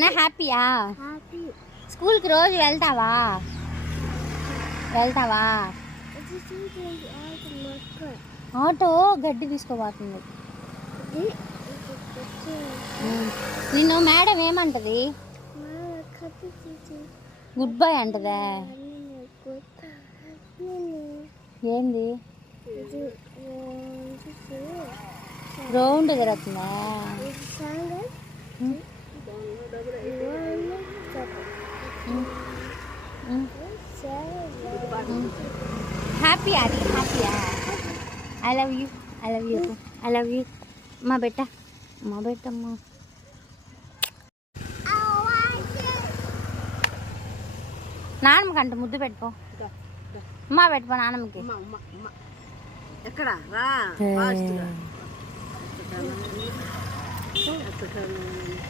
నాన్న హ్యాపీయా? స్కూల్కి రోజు వెళ్తావా? ఆటో గడ్డి తీసుకోబోతుంది. నిన్ను మేడం ఏమంటది? గుడ్ బై అంటదా? ఏంది రౌండ్ తిరుగుతుందా? హ్యాపీ అది హ్యాపీయా? ఐ లవ్ యూ మా బెట్ట అమ్మా. నాన్నమ్మకంట ముద్దు పెట్టుకో. అమ్మా పెట్టుకో నాన్నమ్మకి. ఎక్కడ